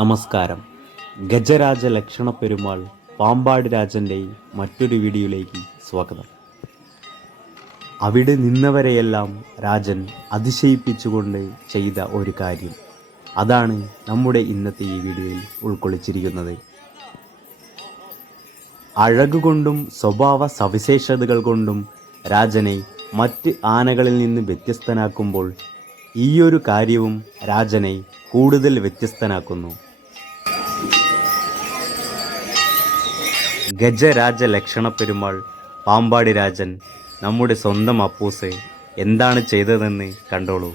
നമസ്കാരം. ഗജരാജ ലക്ഷണ പെരുമാൾ പാമ്പാട് രാജന്റെ മറ്റൊരു വീഡിയോയിലേക്ക് സ്വാഗതം. അവിടെ നിന്നവരെയെല്ലാം രാജൻ അതിശയിപ്പിച്ചുകൊണ്ട് ചെയ്ത ഒരു കാര്യം. അതാണ് നമ്മുടെ ഇന്നത്തെ ഈ വീഡിയോയിൽ ഉൾക്കൊള്ളിച്ചിരിക്കുന്നത്. അഴകുകൊണ്ടും സ്വഭാവ സവിശേഷതകൾ കൊണ്ടും രാജനെ മറ്റ് ആനകളിൽ നിന്ന് വ്യത്യസ്തനാക്കുമ്പോൾ ഈയൊരു കാര്യവും രാജനെ കൂടുതൽ വ്യത്യസ്തനാക്കുന്നു. ഗജരാജ ലക്ഷണ പെരുമാൾ പാമ്പാടി രാജൻ നമ്മുടെ സ്വന്തം അപ്പൂസ് എന്താണ് ചെയ്തതെന്ന് കണ്ടോളൂ.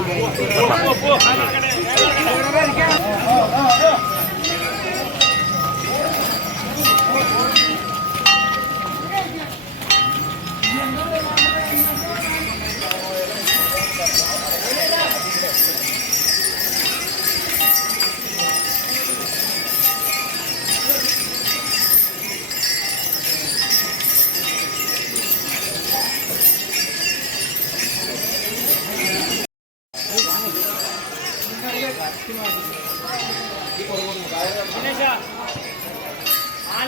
പോ പോ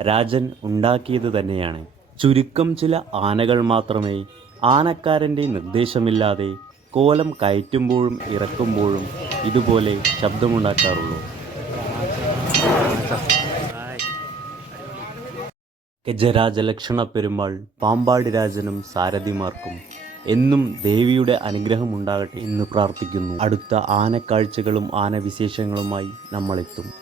രാജൻ ഉണ്ടാക്കിയത് തന്നെയാണ്. ചുരുക്കം ചില ആനകൾ മാത്രമേ ആനക്കാരന്റെ നിർദ്ദേശമില്ലാതെ കോലം കയറ്റുമ്പോഴും ഇറക്കുമ്പോഴും ഇതുപോലെ ശബ്ദമുണ്ടാക്കാറുള്ളൂ. ഗജരാജലക്ഷണ പെരുമാൾ പാമ്പാടി രാജനും സാരഥിമാർക്കും എന്നും ദേവിയുടെ അനുഗ്രഹം ഉണ്ടാകട്ടെ എന്ന് പ്രാർത്ഥിക്കുന്നു. അടുത്ത ആനക്കാഴ്ചകളും ആനവിശേഷങ്ങളുമായി നമ്മളെത്തും.